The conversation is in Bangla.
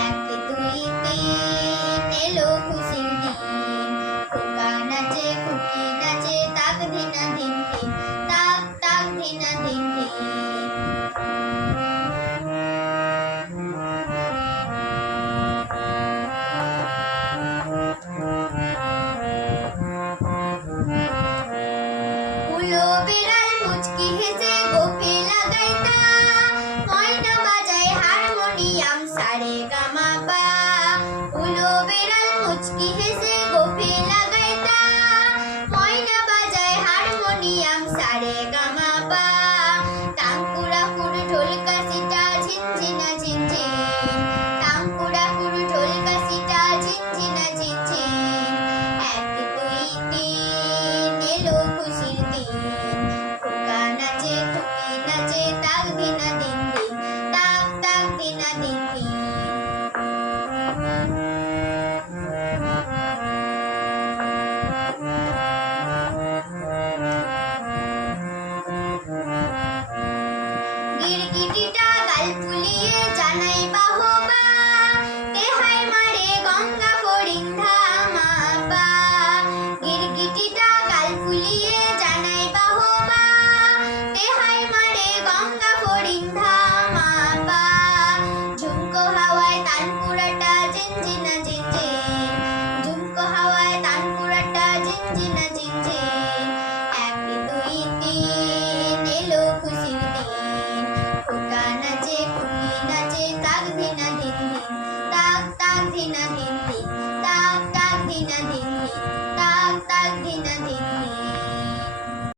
এক দুই তিন এলো গামা পা উলো বেড়াল মুচকি হেসে গোফে লাগায় তা ময়না বাজায় হারমোনিয়াম সারে গামা পা টাঙ্কুরা কুড় ঢোলকা সিটা ঝিনঝিনা ঝিনঝিন। টাঙ্কুরা কুড় ঢোলকা সিটা ঝিনঝিনা ঝিনঝিন। এক, দুই, তিন, এলো খুশির দিন। খোকা নাচে, খুকি নাচে তাক দিনা দিন দিন। তাক তাক দিনা দিন গিরগিটিটা গাল ফুলিয়ে জানাই বাহবা